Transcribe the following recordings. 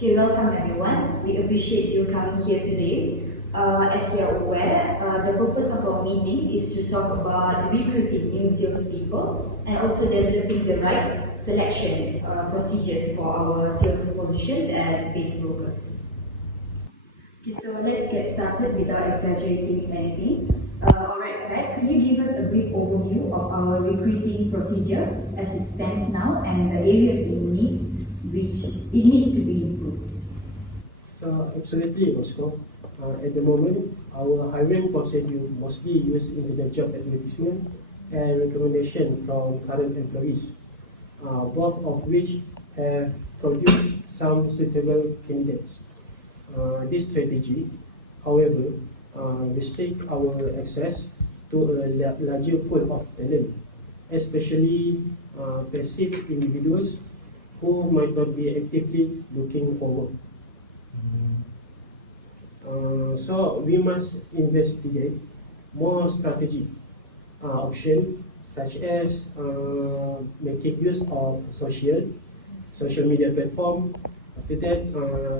Okay, welcome everyone. We appreciate you coming here today. As you are aware, the purpose of our meeting is to talk about recruiting new salespeople and also developing the right selection procedures for our sales positions at base brokers. Okay, so let's get started without exaggerating anything. Alright, Pat, can you give us a brief overview of our recruiting procedure as it stands now and the areas we need, which it needs to be improved? Absolutely, Roscoe. At the moment, our hiring procedure mostly used in the job advertisement and recommendation from current employees, both of which have produced some suitable candidates. This strategy, however, restricts our access to a larger pool of talent, especially passive individuals who might not be actively looking for work. So we must investigate more strategic options, such as making use of social media platform. After that,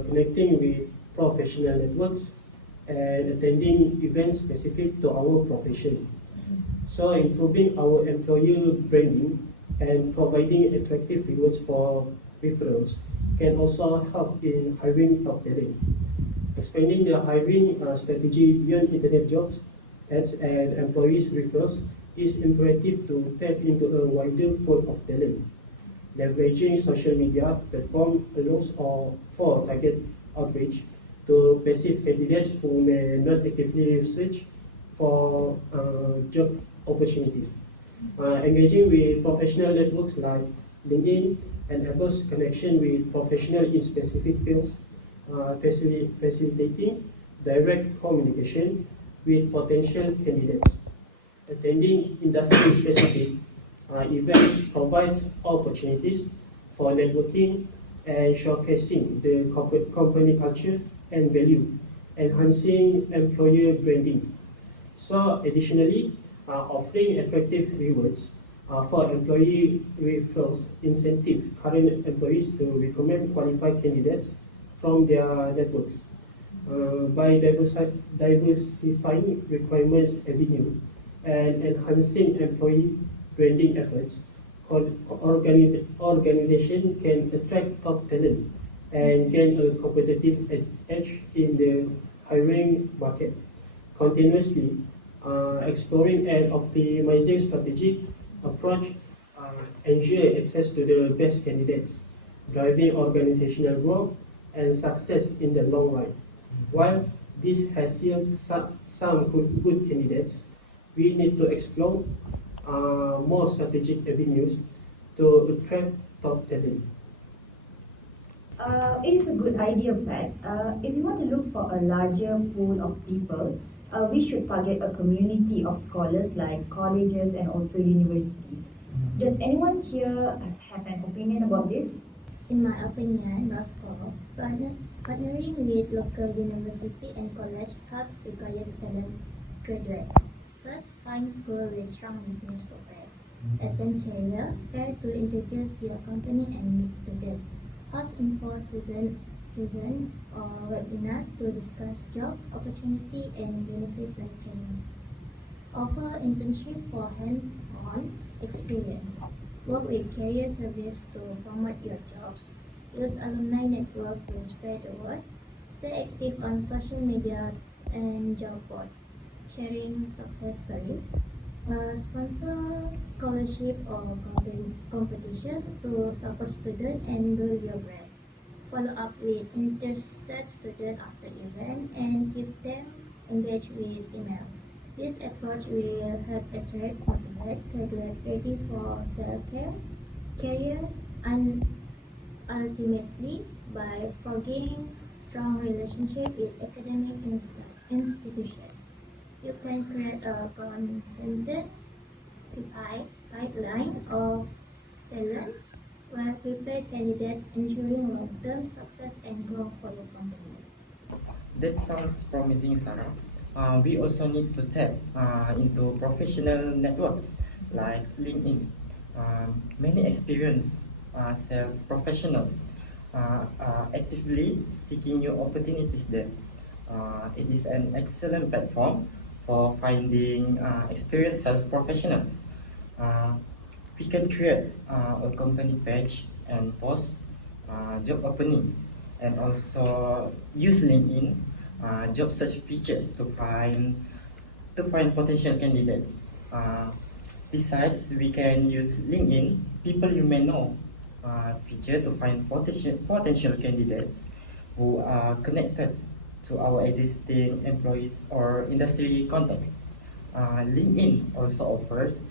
connecting with professional networks and attending events specific to our profession. So improving our employer branding and providing attractive rewards for referrals can also help in hiring top talent. Expanding the hiring strategy beyond internet jobs, ads and employees referrals is imperative to tap into a wider pool of talent. Leveraging social media platform allows for target outreach to passive candidates who may not actively search for job opportunities. Engaging with professional networks like LinkedIn enables connection with professionals in specific fields, facilitating direct communication with potential candidates. Attending industry-specific events provides opportunities for networking and showcasing the company culture and value, enhancing employer branding. So additionally, offering attractive rewards for employee referrals incentive current employees to recommend qualified candidates from their networks. By diversifying requirements avenue and enhancing employee branding efforts, organization can attract top talent and gain a competitive edge in the hiring market. Continuously exploring and optimizing strategic approach ensure access to the best candidates, driving organizational growth and success in the long run. While this has yielded some good candidates, we need to explore more strategic avenues to attract top talent. It is a good idea, Pat. If you want to look for a larger pool of people, we should target a community of scholars like colleges and also universities. Does anyone here have an opinion about this? In my opinion, Roscoe, partnering with local university and college helps require talent graduate. First, find school with strong business program. Attend career fair to introduce your company and meet students. Host info season or webinar to discuss job opportunity and benefit like training. Offer internship for hands-on experience. Work with career service to promote your jobs. Use alumni network to spread the word. Stay active on social media and job board. Sharing success story. Sponsor scholarship or competition to support students and build your brand. Follow up with interested students after event and keep them engaged with email. This approach will help attract, motivate, graduate ready for careers and ultimately by forging strong relationship with academic institutions. You can create a consistent pipeline of talent well prepared candidates, ensuring long-term success and growth for your company. That sounds promising, Sarah. We also need to tap into professional networks like LinkedIn. Many experienced sales professionals actively seeking new opportunities there. It is an excellent platform for finding experienced sales professionals. We can create a company page and post job openings, and also use LinkedIn job search feature to find potential candidates. Besides, we can use LinkedIn people you may know feature to find potential candidates who are connected to our existing employees or industry contacts. LinkedIn also offers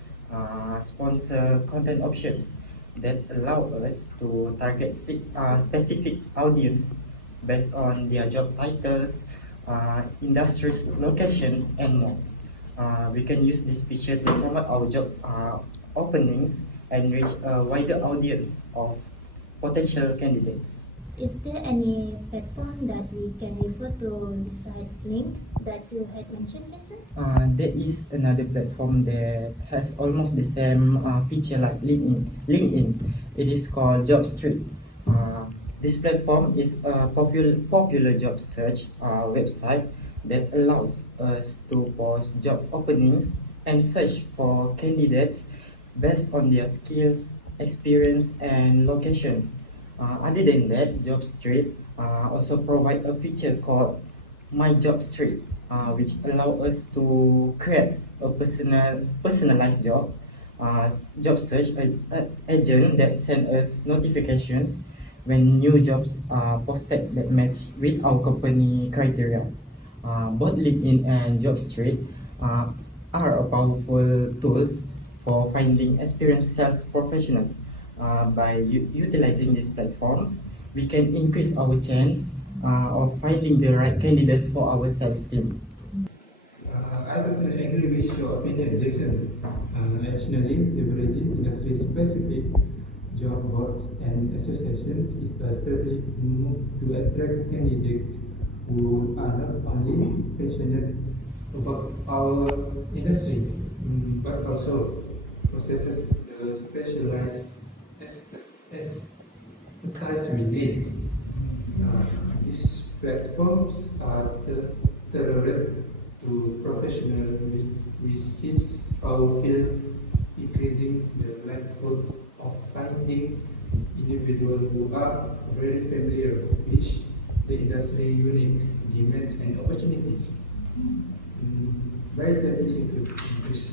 sponsor content options that allow us to target specific audience based on their job titles, industries, locations, and more. We can use this feature to promote our job openings and reach a wider audience of potential candidates. Is there any platform that we can refer to beside link that you had mentioned, Jason? There is another platform that has almost the same feature like LinkedIn. It is called JobStreet. This platform is a popular job search website that allows us to post job openings and search for candidates based on their skills, experience, and location. Other than that, JobStreet also provide a feature called My Job Street, which allow us to create a personalized job search agent that send us notifications when new jobs are posted that match with our company criteria. Both LinkedIn and JobStreet are a powerful tools for finding experienced sales professionals. By utilizing these platforms, we can increase our chance of finding the right candidates for our sales team. I totally agree with your opinion, Jason. Additionally, leveraging industry-specific job boards and associations is a strategic move to attract candidates who are not only passionate about our industry, but also possesses the specialized expertise we need. These platforms are tailored to professionals which is our field, increasing the likelihood of finding individuals who are very familiar with the industry unique demands and opportunities. By tapping into this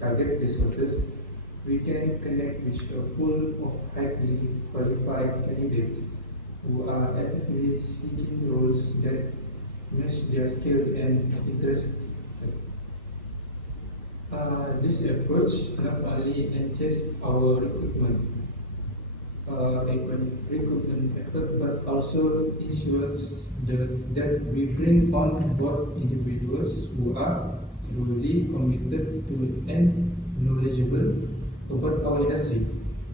target resources, we can connect with a pool of highly qualified candidates who are actively seeking roles that match their skill and interests. This approach not only enhances our recruitment effort, but also ensures that we bring on board individuals who are truly committed to and knowledgeable about our industry.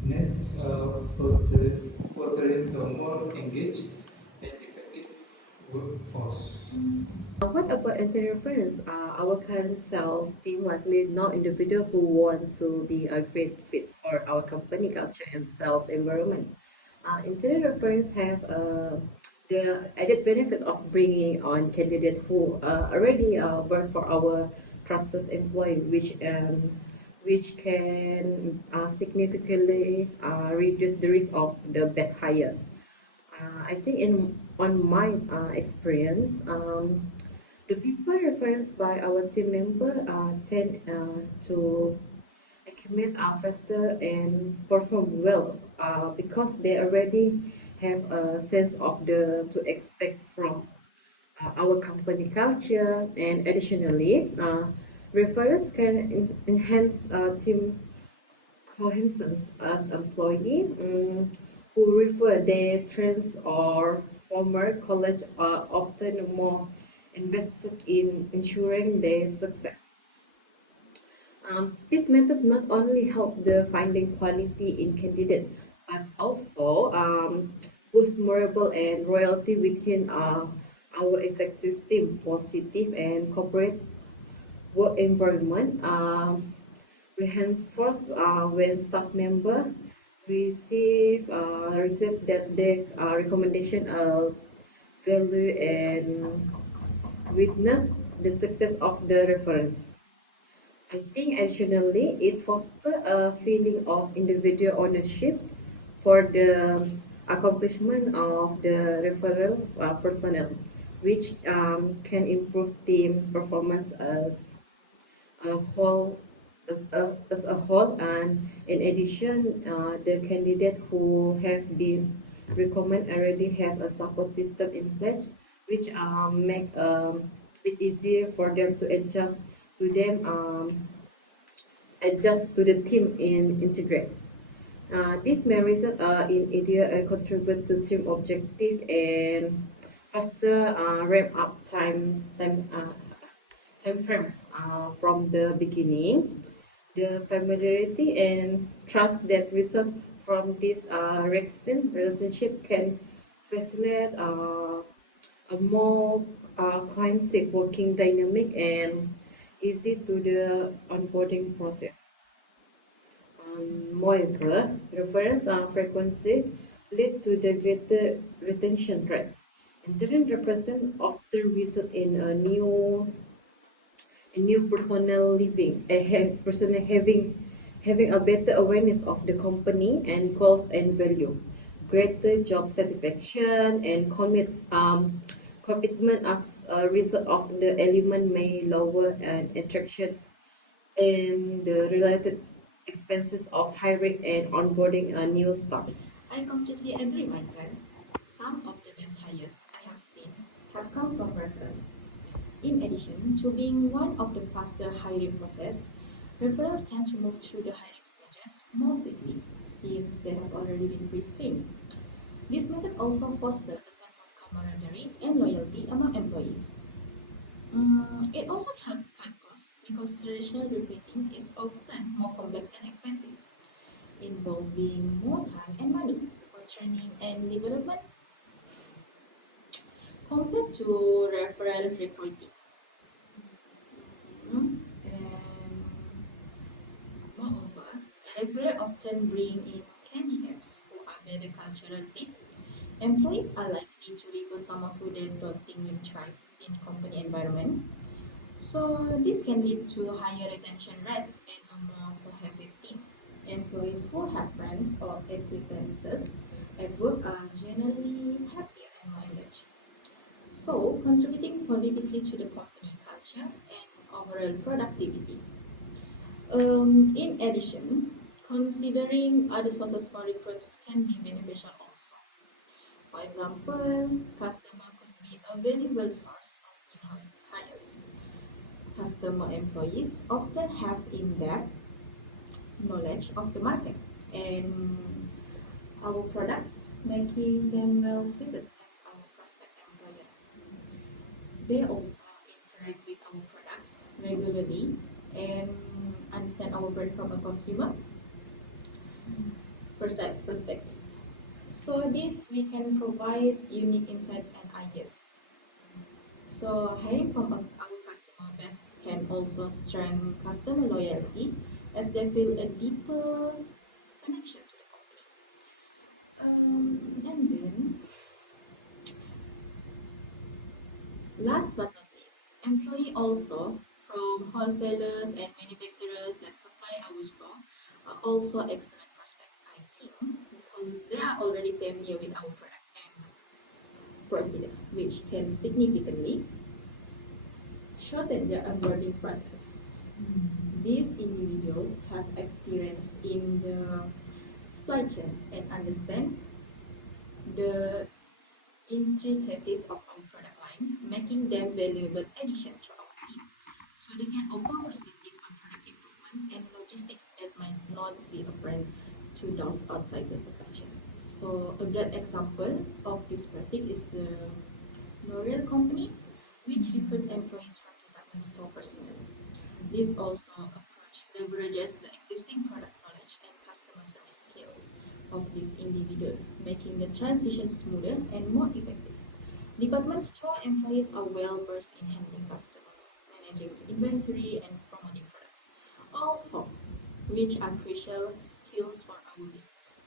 Next, fostering a more engaged and effective workforce. What about interference? Our current sales team likely know individuals who want to be a great fit for our company culture and sales environment. Interference have the added benefit of bringing on candidates who already work for our trusted employee, which can significantly reduce the risk of the bad hire. I think on my experience, the people referenced by our team member tend to accumulate faster and perform well because they already have a sense of to expect from our company culture, and additionally, referrals can enhance team cohesion as employee who refer their friends or former colleagues are often more invested in ensuring their success. This method not only help the finding quality in candidate, but also boost morale and loyalty within our executive team. Positive and corporate work environment reinforced when staff member receive that the recommendation of value and witness the success of the reference. I think additionally, it fosters a feeling of individual ownership for the accomplishment of the referral personnel, which can improve team performance a whole as a whole. And in addition, the candidate who have been recommended already have a support system in place, which make it easier for them to adjust to the team and integrate. This may result in either contribute to team objective and faster ramp up time frames from the beginning. The familiarity and trust that result from this extended relationship can facilitate a more cohesive working dynamic and easy to the onboarding process. Moreover, reference frequency lead to the greater retention rates. Interim represent often result in a new personnel living, personnel having a better awareness of the company and goals and value, greater job satisfaction and commitment as a result of the element may lower an attraction and the related expenses of hiring and onboarding a new staff. I completely agree, Michael. Some of the best hires I have seen have come from referrals. In addition to being one of the faster hiring process, referrals tend to move through the hiring stages more quickly since they have already been pre-screened. This method also fosters a sense of camaraderie and loyalty among employees. It also helps cut costs because traditional recruiting is often more complex and expensive, involving more time and money for training and development compared to referral recruiting. And moreover, referrals often bring in candidates who are better cultural fit. Employees are likely to refer someone who they don't think will thrive in company environment. So this can lead to higher retention rates and a more cohesive team. Employees who have friends or acquaintances at work are generally happier and more engaged. So contributing positively to the company culture and overall productivity. In addition, considering other sources for recruits can be beneficial also. For example, customer could be a valuable source of new hires. Customer employees often have in-depth knowledge of the market and our products, making them well suited as our prospect employer. They also interact with our products regularly and understand our brand from a consumer perspective. So this we can provide unique insights and ideas. So hiring from our customer base can also strengthen customer loyalty as they feel a deeper connection to the company. And then, last but not least, employee also from wholesalers and manufacturers that supply our store are also excellent prospect, I think, because they are already familiar with our product and procedure, which can significantly shorten their onboarding process. These individuals have experience in the supply chain and understand the intricacies of our product line, making them valuable addition to our team. So they can offer perspective on product improvement and logistics that might not be apparent to those outside the supply chain. So a great example of this practice is the L'Oreal company, which recruit employees from department store personnel. This also approach leverages the existing product knowledge and customer service skills of this individual, making the transition smoother and more effective. Department store employees are well versed in handling customer, managing inventory, and promoting products, all of which are crucial skills for our business.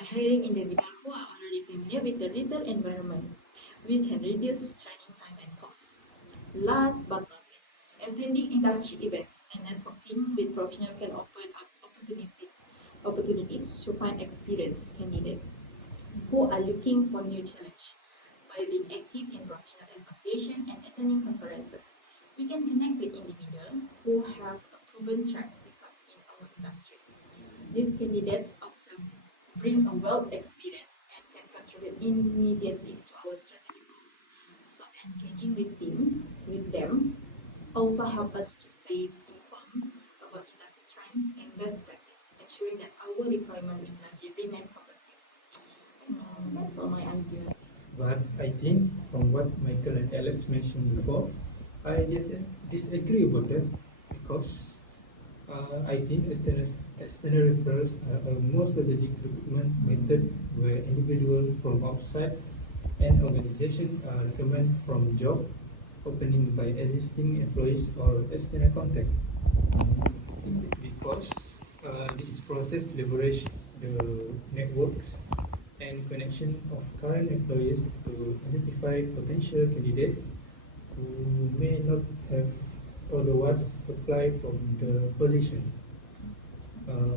By hiring individuals who are already familiar with the retail environment, we can reduce training time and costs. Last but not least, attending industry events and networking with professionals can open up opportunities to find experienced candidates who are looking for new challenge. By being active in professional association and attending conferences, we can connect with individuals who have a proven track record in our industry. These candidates often bring a wealth of experience and can contribute immediately to our strategic goals. So engaging with them also help us to stay informed about industry trends and best practice, ensuring that our deployment strategy remain competitive. That's all my idea. But I think from what Michael and Alex mentioned before, I disagree about that because I think external referrals are a more strategic recruitment method where individuals from outside an organization are recommended from job opening by existing employees or external contact. Because this process leverage the networks and connection of current employees to identify potential candidates who may not have otherwise applied for the position.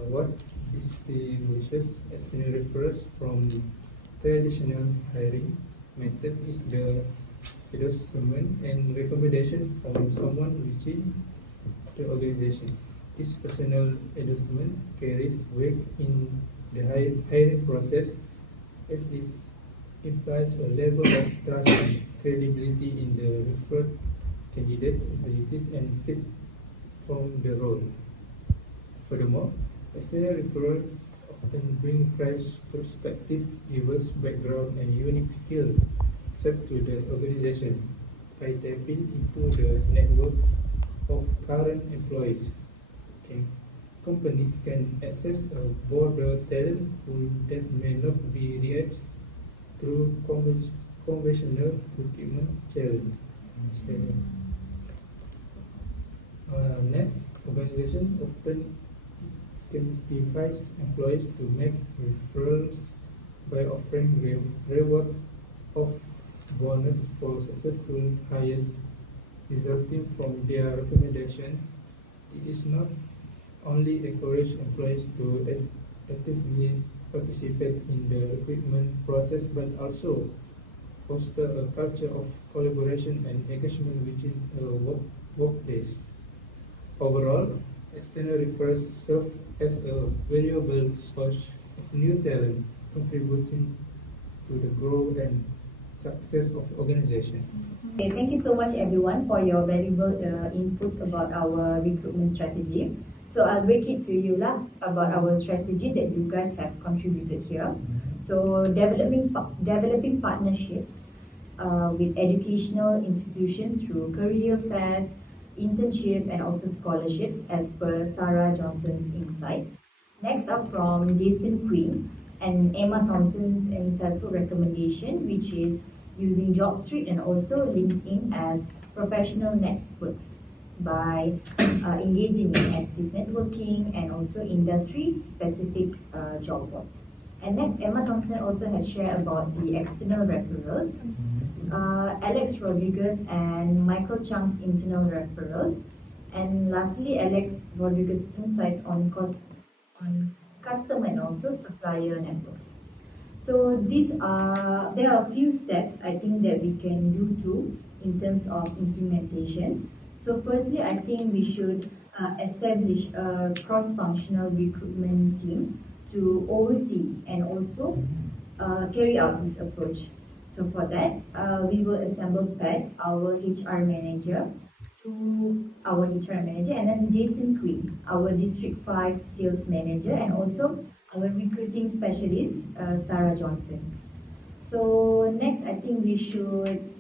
What distinguishes external referrals from traditional hiring method is the endorsement and recommendation from someone within the organization. This personal endorsement carries weight in the hiring process as it implies a level of trust and credibility in the referred candidate abilities and fit from the role. Furthermore, external referrals often bring fresh perspective, diverse background, and unique skill set to the organization by tapping into the network of current employees. Companies can access a broader talent pool that may not be reached through conventional recruitment channels. Next, organization often incentivize employees to make referrals by offering rewards of bonus for successful hires resulting from their recommendation. It is not only encourage employees to actively participate in the recruitment process but also foster a culture of collaboration and engagement within a workplace. Overall, external referrals serve as a valuable source of new talent, contributing to the growth and success of organizations. Okay, thank you so much everyone for your valuable inputs about our recruitment strategy. So I'll break it to you lah about our strategy that you guys have contributed here. So developing partnerships with educational institutions through career fairs, internship and also scholarships as per Sarah Johnson's insight. Next up from Jason Quinn and Emma Thompson's insightful recommendation, which is using JobStreet and also LinkedIn as professional networks by engaging in active networking and also industry-specific job boards. And next, Emma Thompson also has shared about the external referrals, Alex Rodriguez and Michael Chang's internal referrals, and lastly, Alex Rodriguez's insights on customer and also supplier networks. So there are a few steps I think that we can do too in terms of implementation. So firstly, I think we should establish a cross-functional recruitment team to oversee and also carry out this approach. So for that, we will assemble Pat, our HR manager, and then Jason Quinn, our District 5 sales manager, and also our recruiting specialist, Sarah Johnson. So next, I think we should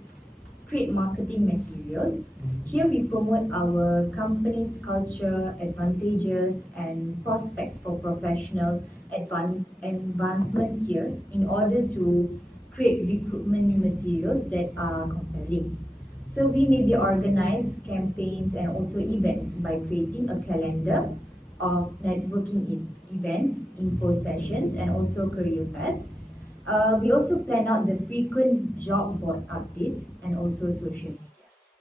create marketing materials. Here we promote our company's culture, advantages, and prospects for professional advancement here in order to create recruitment materials that are compelling. So we maybe organize campaigns and also events by creating a calendar of networking events, info sessions, and also career fairs. We also plan out the frequent job board updates and also social medias.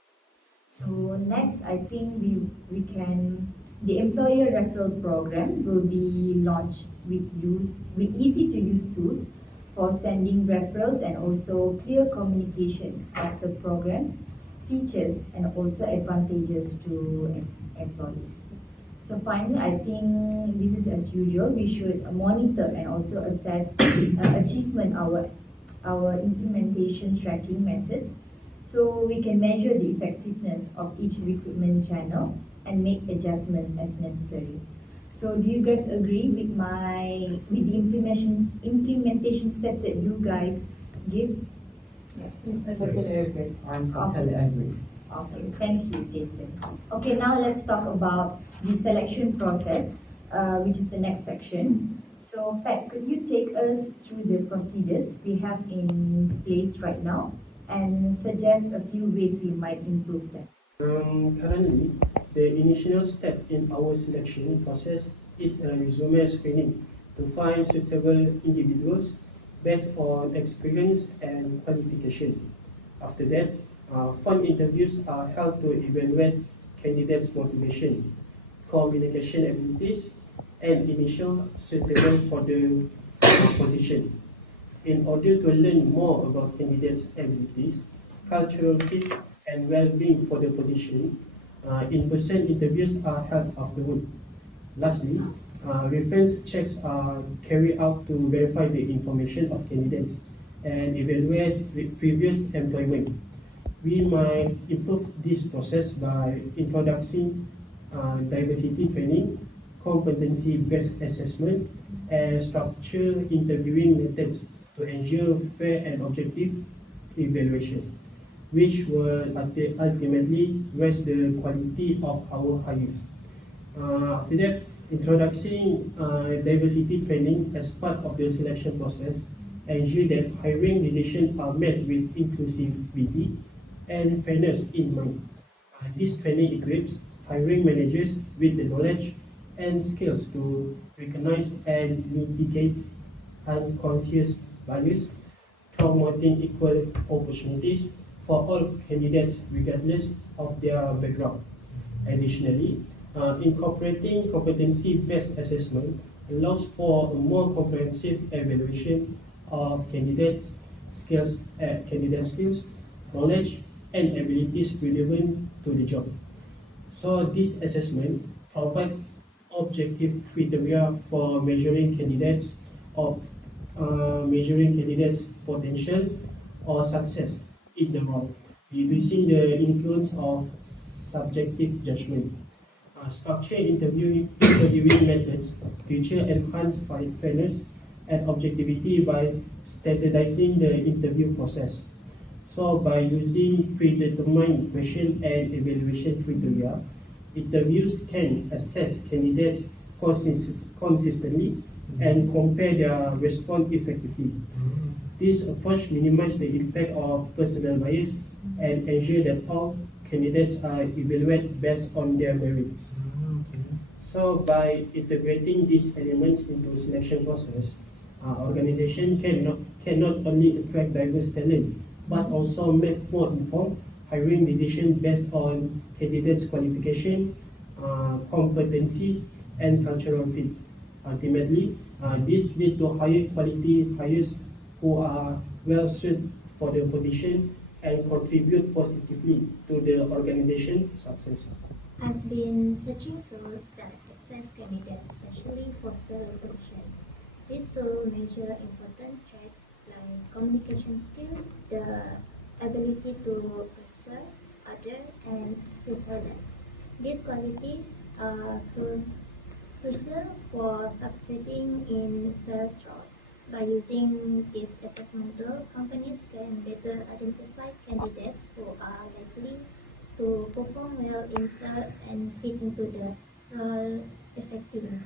So next, I think the employer referral program will be launched with easy to use tools for sending referrals and also clear communication of the programs, features, and also advantages to employees. So finally, I think this is as usual. We should monitor and also assess achievement our implementation tracking methods, so we can measure the effectiveness of each recruitment channel and make adjustments as necessary. So do you guys agree with the implementation steps that you guys give? Yes. I totally agree. I'm totally agree. Okay, thank you, Jason. Okay, now let's talk about the selection process, which is the next section. So, Pat, could you take us through the procedures we have in place right now and suggest a few ways we might improve them? Currently, the initial step in our selection process is a resume screening to find suitable individuals based on experience and qualification. After that, phone interviews are held to evaluate candidates' motivation, communication abilities, and initial suitable for the position. In order to learn more about candidates' abilities, cultural fit, and well-being for the position, in-person interviews are held afterward. Lastly, reference checks are carried out to verify the information of candidates and evaluate previous employment. We might improve this process by introducing diversity training, competency-based assessment, and structured interviewing methods to ensure fair and objective evaluation, which will ultimately raise the quality of our hires. After that, introducing diversity training as part of the selection process ensure that hiring decisions are made with inclusivity and fairness in mind. This training equips hiring managers with the knowledge and skills to recognize and mitigate unconscious bias, promoting equal opportunities for all candidates regardless of their background. Additionally, incorporating competency-based assessment allows for a more comprehensive evaluation of candidates' skills, knowledge, and abilities relevant to the job. So this assessment provides objective criteria for measuring candidates' potential or success in the role, reducing the influence of subjective judgment. Structured interviewing methods feature enhanced fairness and objectivity by standardizing the interview process. So by using predetermined question and evaluation criteria, interviews can assess candidates consistently and compare their response effectively. This approach minimizes the impact of personal bias and ensures that all candidates are evaluated based on their merits. So by integrating these elements into selection process, organization can not only attract diverse talent, but also make more informed hiring decisions based on candidates' qualification, competencies, and cultural fit. Ultimately, this leads to higher quality hires who are well suited for the position and contribute positively to the organization's success. I've been searching tools that assess candidates, especially for sales position. These tools measure important traits like communication skills, the ability to persuade others, and resilience. These qualities are crucial for succeeding in sales roles. By using this assessment tool, companies can better identify candidates who are likely to perform well in sales and fit into the role effectively.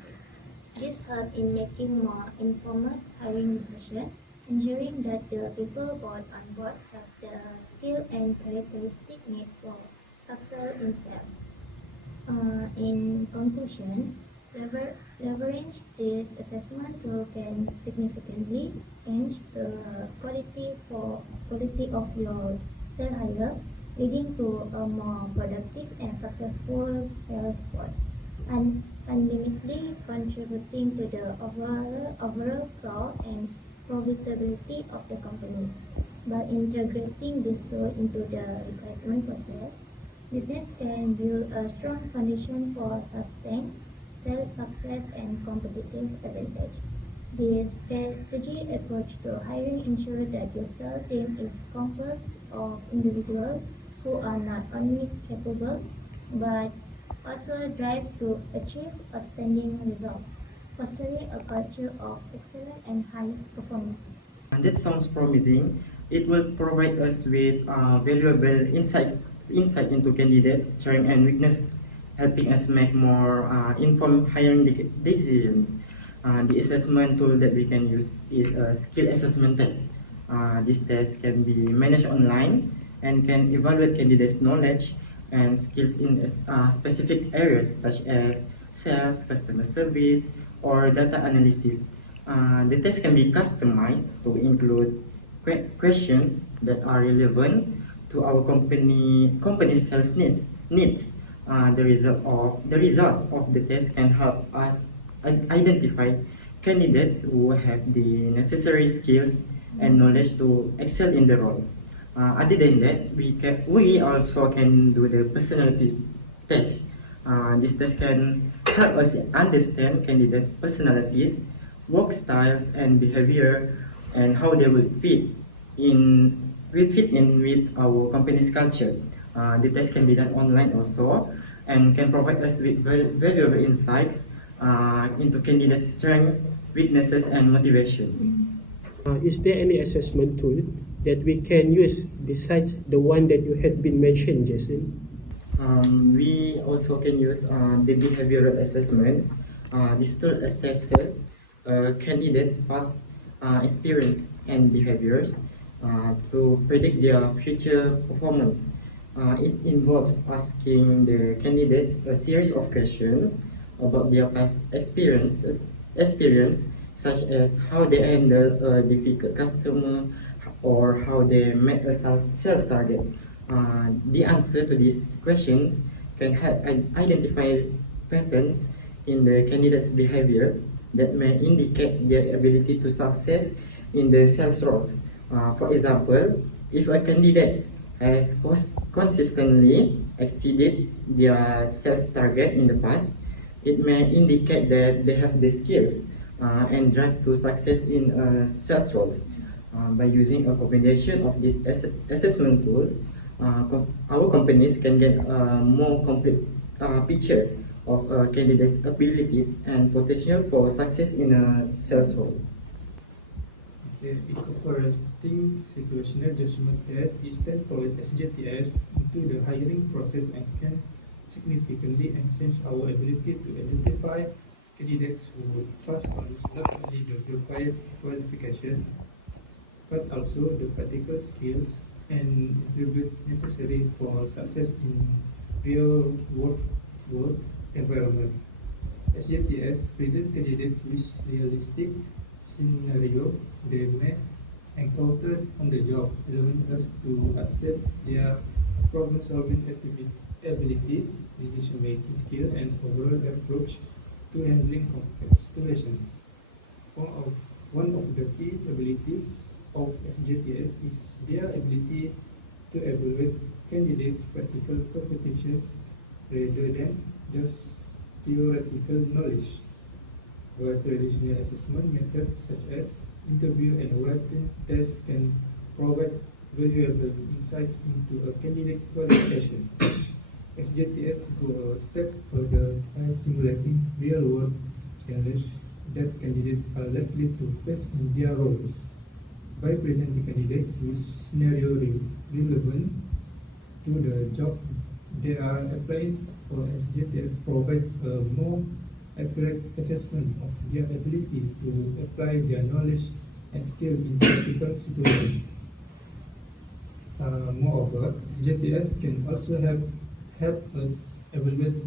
This helps in making more informed hiring decisions, ensuring that the people brought on board have the skill and characteristics needed for success in sales. In conclusion, Leverage this assessment tool can significantly enhance the quality of your sales hire, leading to a more productive and successful sales force, and ultimately contributing to the overall growth and profitability of the company. By integrating this tool into the recruitment process, business can build a strong foundation for sustained sales success and competitive advantage. This strategy approach to hiring ensures that your sales team is composed of individuals who are not only capable but also drive to achieve outstanding results, fostering a culture of excellence and high performance. And that sounds promising. It will provide us with valuable insight into candidates' strengths and weakness, helping us make more informed hiring decisions. The assessment tool that we can use is a skill assessment test. This test can be managed online and can evaluate candidates' knowledge and skills in specific areas such as sales, customer service, or data analysis. The test can be customized to include questions that are relevant to our company's sales needs. The results of the test can help us identify candidates who have the necessary skills and knowledge to excel in the role. Other than that, we also can do the personality test. This test can help us understand candidates' personalities, work styles, and behavior, and how they will fit in with our company's culture. The test can be done online also and can provide us with valuable insights into candidates' strengths, weaknesses, and motivations. Is there any assessment tool that we can use besides the one that you had been mentioned, Jason? We also can use the behavioral assessment. This tool assesses candidates' past experience and behaviors to predict their future performance. It involves asking the candidates a series of questions about their past experience, such as how they handle a difficult customer or how they met a sales target. The answer to these questions can help identify patterns in the candidate's behavior that may indicate their ability to success in the sales roles. For example, if a candidate has consistently exceeded their sales target in the past, it may indicate that they have the skills and drive to success in sales roles. By using a combination of these assessment tools, our companies can get a more complete picture of a candidate's abilities and potential for success in a sales role. Okay, incorporating situational judgment test is therefore SJTS into the hiring process and can significantly enhance our ability to identify candidates who would pass on not only the required qualification but also the practical skills and attributes necessary for success in real work environment. SJTS present candidates with realistic scenario they may encounter on the job, allowing us to assess their problem-solving abilities, decision-making skill, and overall approach to handling complex situations. One of the key abilities of SJTS is their ability to evaluate candidates' practical competencies rather than just theoretical knowledge. While traditional assessment methods such as interview and written tests can provide valuable insight into a candidate qualification, SJTS go a step further by simulating real-world challenges that candidates are likely to face in their roles. By presenting candidates with scenarios relevant to the job they are applying for, SJTS provide a more accurate assessment of their ability to apply their knowledge and skill in practical situations. Moreover, SJTS can also help us evaluate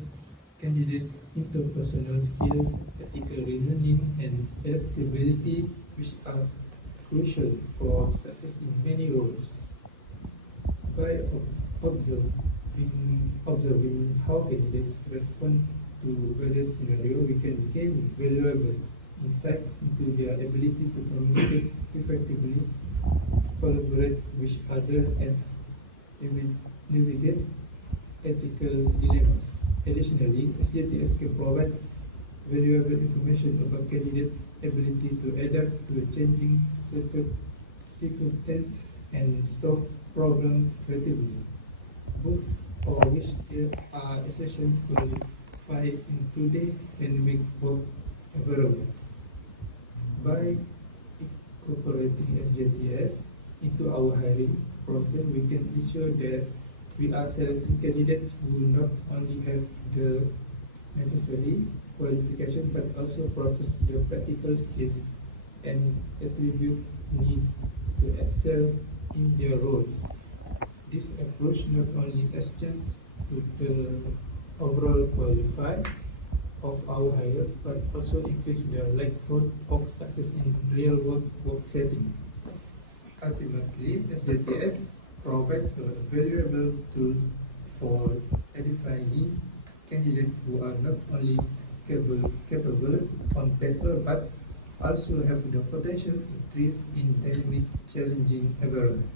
candidate interpersonal skill, ethical reasoning, and adaptability, which are crucial for success in many roles. By observing how candidates respond to various scenarios, we can gain valuable insight into their ability to communicate effectively, collaborate with others, and navigate ethical dilemmas. Additionally, SJTS can provide valuable information about candidates' ability to adapt to changing circumstances and solve problems creatively, both of which are essential to qualify in today's dynamic work environment. By incorporating SJTS into our hiring process, we can ensure that we are selecting candidates who not only have the necessary qualification but also possess the practical skills and attributes needed to excel in their roles. This approach not only extends to the overall qualify of our hires but also increase the likelihood of success in real work setting. Ultimately, SJTS provides a valuable tool for identifying candidates who are not only capable on paper but also have the potential to thrive in dynamic, challenging environment.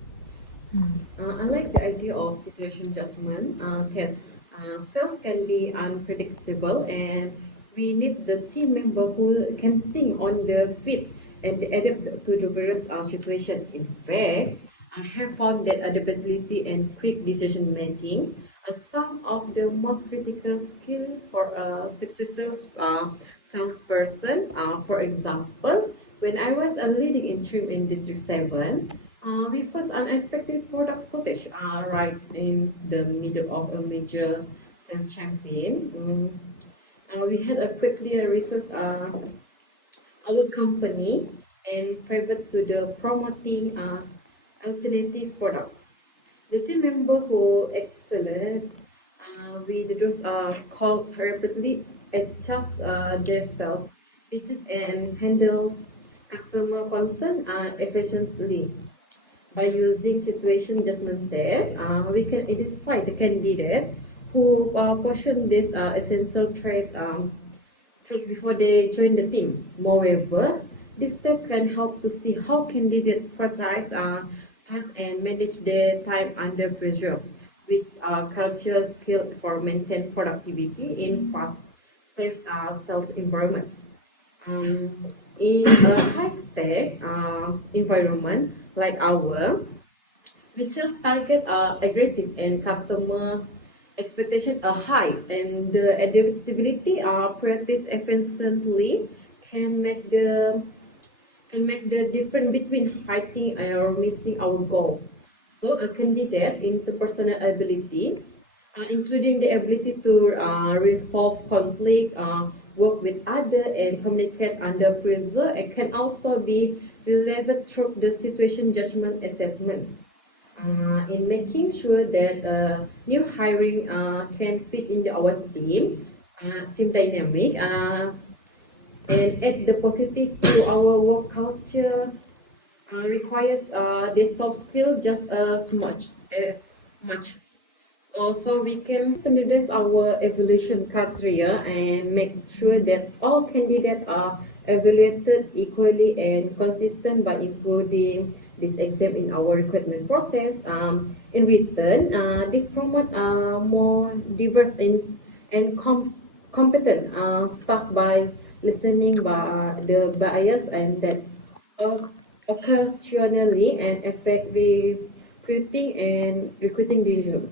I like the idea of situation judgment test. Sales can be unpredictable, and we need the team member who can think on the feet and adapt to the various situations. In fact, I have found that adaptability and quick decision making are some of the most critical skills for a successful salesperson. For example, when I was leading interim in District 7, we faced unexpected product shortage right in the middle of a major sales campaign. We had a quickly research our company and pivot to the promoting alternative product. The team member who excelled with those called rapidly adjust their sales pitches and handle customer concern efficiently. By using situation judgment test, we can identify the candidate who possess this essential trait before they join the team. Moreover, this test can help to see how candidates prioritize tasks and manage their time under pressure, which are cultural skills for maintain productivity in fast-paced sales environment. In a high-stake environment like our, we sales target are aggressive and customer expectations are high, and the adaptability practice efficiently can make the difference between hitting or missing our goals. So a candidate interpersonal ability, including the ability to resolve conflict, work with others, and communicate under pressure, it can also be relevant through the situation judgment assessment. In making sure that new hiring can fit into our team dynamic, and add the positive to our work culture, required the soft skill just as much. So we can standardize our evaluation criteria and make sure that all candidates are evaluated equally and consistent by including this exam in our recruitment process. In return, this promote more diverse and competent staff by listening by the bias and that occasionally and affect recruiting decision.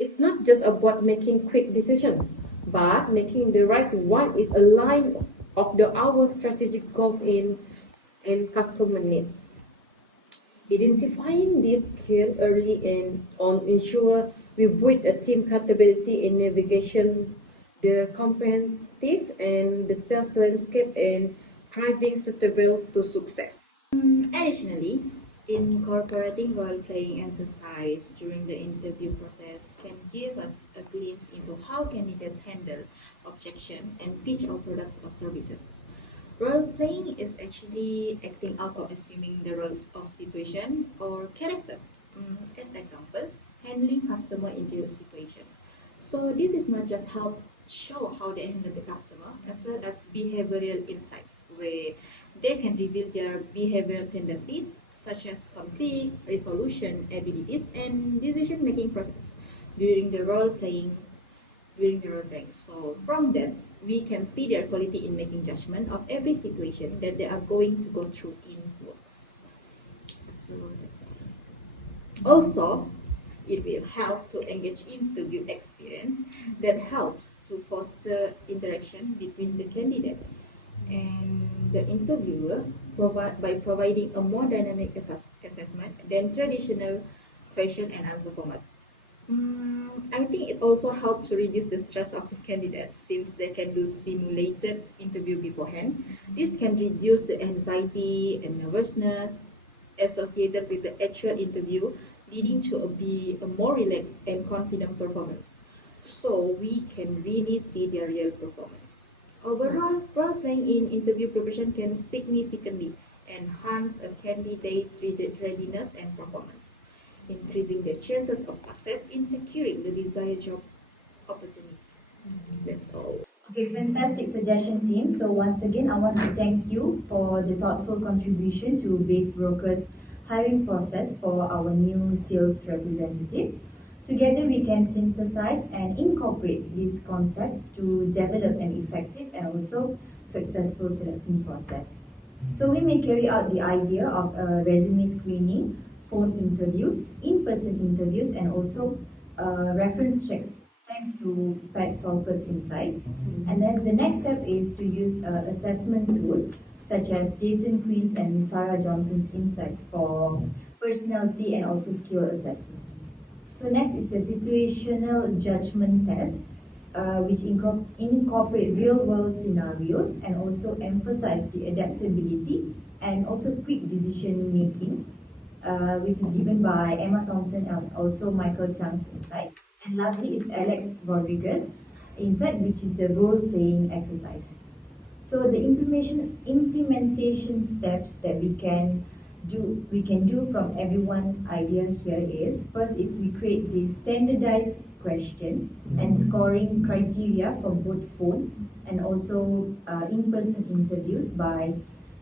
It's not just about making quick decisions, but making the right one is aligned of our strategic goals in customer need. Identifying this skill early and on ensure we build a team capability in navigation the competitive and the sales landscape and driving suitable to success. Additionally, Incorporating role-playing exercise during the interview process can give us a glimpse into how candidates handle objection and pitch our products or services. Role-playing is actually acting out or assuming the roles of situation or character. As example, handling customer interview situation. So this is not just help show how they handle the customer, as well as behavioral insights, where they can reveal their behavioral tendencies, such as conflict resolution abilities and decision-making process during the role-playing. So from that, we can see their quality in making judgment of every situation that they are going to go through in works. So that's all. Also, it will help to engage interview experience that helps to foster interaction between the candidate and the interviewer by providing a more dynamic assessment than traditional question and answer format. I think it also helps to reduce the stress of the candidates since they can do simulated interview beforehand. This can reduce the anxiety and nervousness associated with the actual interview, leading to a more relaxed and confident performance. So we can really see their real performance. Overall, role-playing in interview preparation can significantly enhance a candidate's readiness and performance, increasing their chances of success in securing the desired job opportunity. That's all. Okay, fantastic suggestion, team. So once again, I want to thank you for the thoughtful contribution to Base Brokers hiring process for our new sales representative. Together, we can synthesize and incorporate these concepts to develop an effective and also successful selecting process. So we may carry out the idea of resume screening, phone interviews, in-person interviews, and also reference checks, thanks to Pat Tolpert's insight. And then the next step is to use assessment tools such as Jason Queen's and Sarah Johnson's insight for personality and also skill assessment. So next is the situational judgment test, which incorporate real-world scenarios and also emphasize the adaptability and also quick decision making, which is given by Emma Thompson and also Michael Chang's insight. And lastly is Alex Rodriguez insight, which is the role-playing exercise. So the implementation steps that we can do from everyone idea here is, first is we create the standardized question and scoring criteria for both phone and also in-person interviews by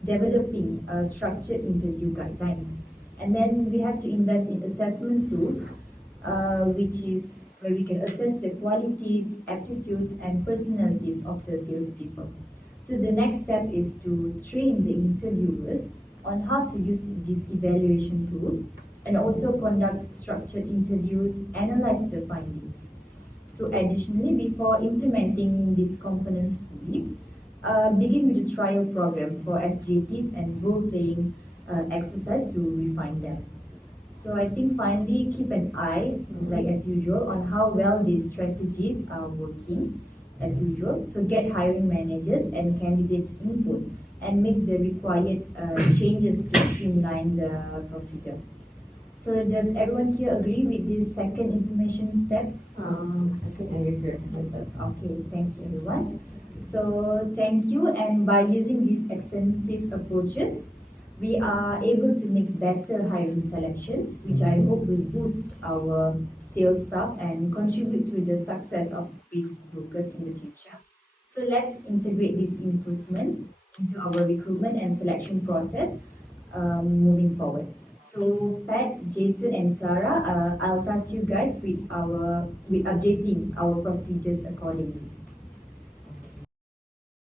developing structured interview guidelines. And then we have to invest in assessment tools, which is where we can assess the qualities, aptitudes, and personalities of the salespeople. So the next step is to train the interviewers on how to use these evaluation tools and also conduct structured interviews, analyze the findings. So additionally, before implementing these components fully, begin with the trial program for SJTs and role-playing exercise to refine them. So I think finally, keep an eye, like as usual, on how well these strategies are working as usual. So get hiring managers and candidates input and make the required changes to streamline the procedure. So does everyone here agree with this second implementation step? Okay, thank you everyone. So thank you, and by using these extensive approaches, we are able to make better hiring selections, which I hope will boost our sales staff and contribute to the success of Base Brokers in the future. So let's integrate these improvements into our recruitment and selection process moving forward. So Pat, Jason, and Sarah, I'll task you guys with updating our procedures accordingly.